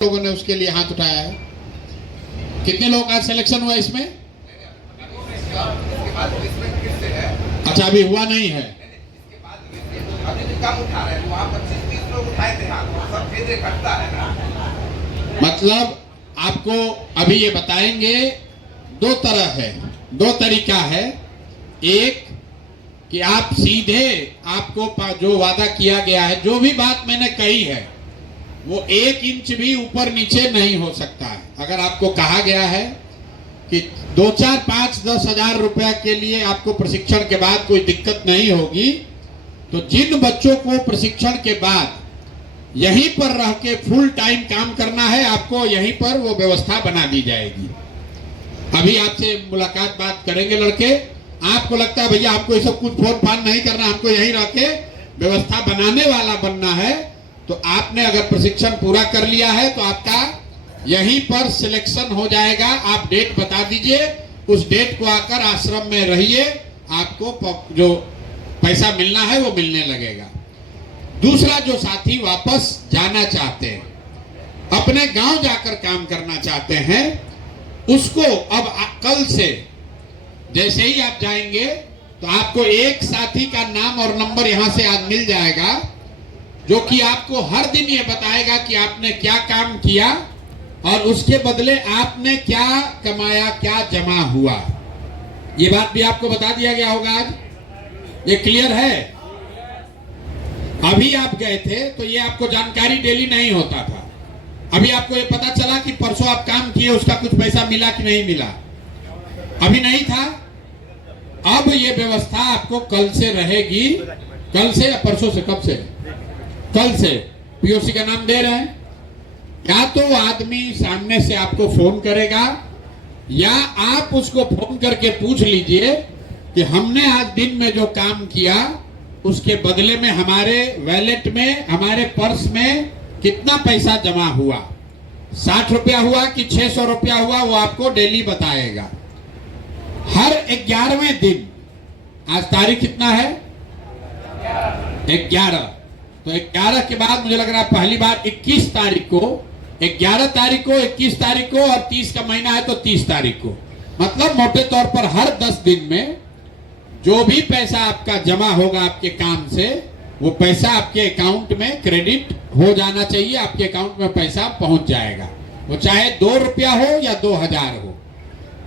लोगों ने उसके लिए हाथ उठाया है। कितने लोग का सिलेक्शन हुआ इसमें? अच्छा, अभी हुआ नहीं है। मतलब आपको अभी ये बताएंगे, दो तरह है, दो तरीका है। एक कि आप सीधे, आपको जो वादा किया गया है, जो भी बात मैंने कही है वो 1 इंच भी ऊपर नीचे नहीं हो सकता है। अगर आपको कहा गया है कि 2, 4, 5, 10 हजार रुपया के लिए आपको प्रशिक्षण के बाद कोई दिक्कत नहीं होगी, तो जिन बच्चों को प्रशिक्षण के बाद यहीं पर रह के फुल टाइम काम करना है, आपको यहीं पर वो व्यवस्था बना दी जाएगी। अभी आपसे मुलाकात बात करेंगे लड़के। आपको लगता है भैया हमको ये सब कुछ फोन फान नहीं करना, हमको यहीं रह के व्यवस्था बनाने वाला बनना है, तो आपने अगर प्रशिक्षण पूरा कर लिया है तो आपका यहीं पर सिलेक्शन हो जाएगा। आप डेट बता दीजिए, उस डेट को आकर आश्रम में रहिए, आपको जो पैसा मिलना है वो मिलने लगेगा। दूसरा, जो साथी वापस जाना चाहते हैं, अपने गांव जाकर काम करना चाहते हैं, उसको अब कल से जैसे ही आप जाएंगे तो आपको एक साथी का नाम और नंबर यहां से आज मिल जाएगा, जो कि आपको हर दिन ये बताएगा कि आपने क्या काम किया और उसके बदले आपने क्या कमाया, क्या जमा हुआ। ये बात भी आपको बता दिया गया होगा आज। ये क्लियर है? अभी आप गए थे तो ये आपको जानकारी डेली नहीं होता था। अभी आपको ये पता चला कि परसों आप काम किए, उसका कुछ पैसा मिला कि नहीं मिला, अभी नहीं था। अब ये व्यवस्था आपको कल से रहेगी। कल से या परसों से? कब से? कल से पीओसी का नाम दे रहे हैं। या तो आदमी सामने से आपको फोन करेगा, या आप उसको फोन करके पूछ लीजिए कि हमने आज दिन में जो काम किया उसके बदले में हमारे वैलेट में, हमारे पर्स में कितना पैसा जमा हुआ, 60 रुपया हुआ कि 600 रुपया हुआ, वो आपको डेली बताएगा। हर 11वें दिन, आज तारीख कितना है? 11। तो 11 के बाद मुझे लग रहा है पहली बार 21 तारीख को, 11 तारीख को, 21 तारीख को, और 30 का महीना है तो 30 तारीख को, मतलब मोटे तौर पर हर 10 दिन में जो भी पैसा आपका जमा होगा आपके काम से, वो पैसा आपके अकाउंट में क्रेडिट हो जाना चाहिए। आपके अकाउंट में पैसा पहुंच जाएगा, वो चाहे 2 रुपया हो या 2000 हो।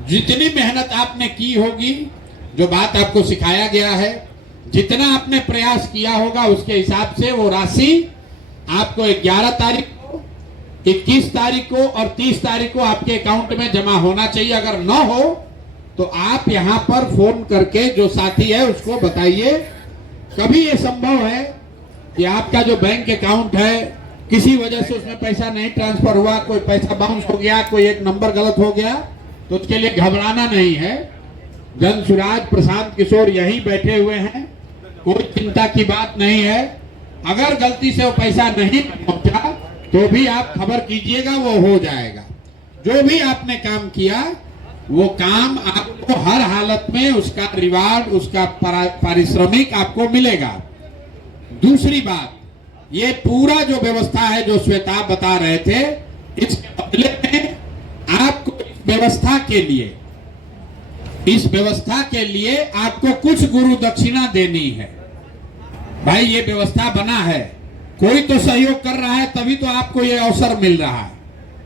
जितनी मेहनत आपने की होगी, जो बात आपको सिखाया गया है, जितना आपने प्रयास किया होगा, उसके हिसाब से वो राशि आपको 11 तारीख को, 21 तारीख को और 30 तारीख को आपके अकाउंट में जमा होना चाहिए। अगर न हो तो आप यहां पर फोन करके जो साथी है उसको बताइए। कभी ये संभव है कि आपका जो बैंक अकाउंट है किसी वजह से उसमें पैसा नहीं ट्रांसफर हुआ, कोई पैसा बाउंस हो गया, कोई एक नंबर गलत हो गया, तो उसके लिए घबराना नहीं है। जन सुराज प्रशांत किशोर यहीं बैठे हुए हैं, कोई चिंता की बात नहीं है। अगर गलती से वो पैसा नहीं पहुंचा तो भी आप खबर कीजिएगा, वो हो जाएगा। जो भी आपने काम किया वो काम आपको हर हालत में उसका रिवार्ड, उसका पारिश्रमिक आपको मिलेगा। दूसरी बात, ये पूरा जो व्यवस्था है जो श्वेता बता रहे थे, इस बदले में आपको इस व्यवस्था के लिए आपको कुछ गुरु दक्षिणा देनी है। भाई ये व्यवस्था बना है, कोई तो सहयोग कर रहा है, तभी तो आपको ये अवसर मिल रहा है।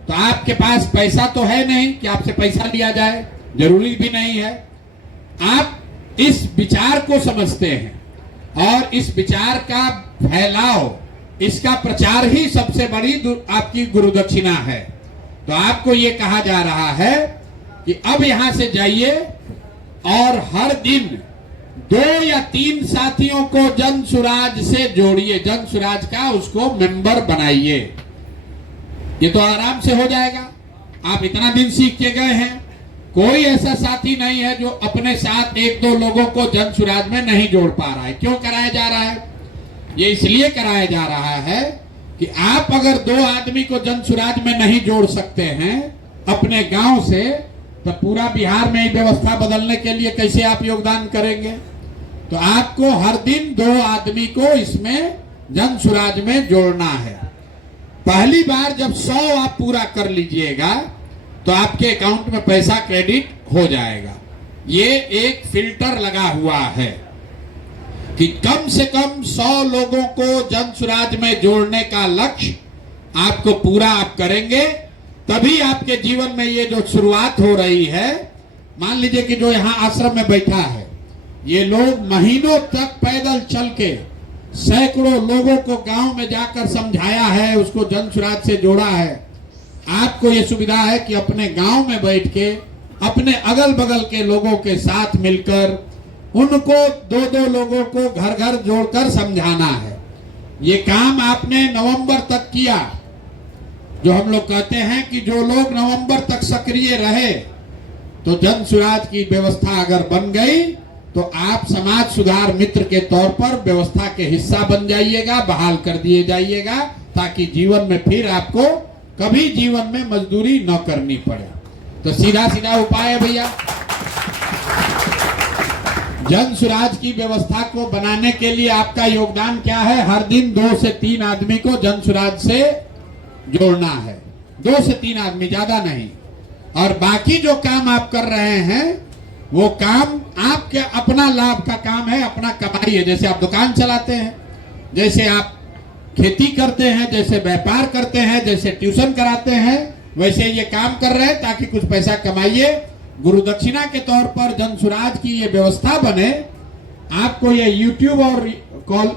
तो आपके पास पैसा तो है नहीं कि आपसे पैसा लिया जाए, जरूरी भी नहीं है। आप इस विचार को समझते हैं और इस विचार का फैलाव, इसका प्रचार ही सबसे बड़ी आपकी गुरु दक्षिणा है। तो आपको ये कहा जा रहा है कि अब यहां से जाइए और हर दिन 2 या 3 साथियों को जन सुराज से जोड़िए, जन सुराज का उसको मेंबर बनाइए। ये तो आराम से हो जाएगा। आप इतना दिन सीख के गए हैं, कोई ऐसा साथी नहीं है जो अपने साथ 1-2 लोगों को जन सुराज में नहीं जोड़ पा रहा है। क्यों कराया जा रहा है? ये इसलिए कराया जा रहा है कि आप अगर 2 आदमी को जन सुराज में नहीं जोड़ सकते हैं अपने गांव से, तो पूरा बिहार में व्यवस्था बदलने के लिए कैसे आप योगदान करेंगे? तो आपको हर दिन 2 आदमी को इसमें जन सुराज में जोड़ना है। पहली बार जब 100 आप पूरा कर लीजिएगा तो आपके अकाउंट में पैसा क्रेडिट हो जाएगा। ये एक फिल्टर लगा हुआ है कि कम से कम 100 लोगों को जन स्वराज में जोड़ने का लक्ष्य आपको पूरा आप करेंगे, तभी आपके जीवन में ये जो शुरुआत हो रही है। मान लीजिए कि जो यहाँ आश्रम में बैठा है, ये लोग महीनों तक पैदल चल के सैकड़ों लोगों को गांव में जाकर समझाया है, उसको जन स्वराज से जोड़ा है। आपको ये सुविधा है कि अपने गांव में बैठ के अपने अगल बगल के लोगों के साथ मिलकर उनको 2-2 लोगों को घर घर जोड़कर समझाना है। ये काम आपने नवंबर तक किया। जो हम लोग कहते हैं कि जो लोग नवंबर तक सक्रिय रहे तो जन स्वराज की व्यवस्था अगर बन गई तो आप समाज सुधार मित्र के तौर पर व्यवस्था के हिस्सा बन जाइएगा, बहाल कर दिए जाइएगा, ताकि जीवन में फिर आपको कभी जीवन में मजदूरी न करनी पड़े। तो सीधा सीधा उपाय है भैया, जन स्वराज की व्यवस्था को बनाने के लिए आपका योगदान क्या है? हर दिन 2 से 3 आदमी को जन स्वराज से जोड़ना है। 2 से 3 आदमी, ज्यादा नहीं। और बाकी जो काम आप कर रहे हैं वो काम आपके अपना लाभ का काम है, अपना कमाई है। जैसे आप दुकान चलाते हैं, जैसे आप खेती करते हैं, जैसे व्यापार करते हैं, जैसे ट्यूशन कराते हैं, वैसे ये काम कर रहे हैं ताकि कुछ पैसा कमाइए। गुरु दक्षिणा के तौर पर जन स्वराज की ये व्यवस्था बने। आपको ये YouTube और कॉल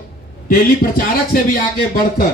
टेली प्रचारक से भी आगे बढ़कर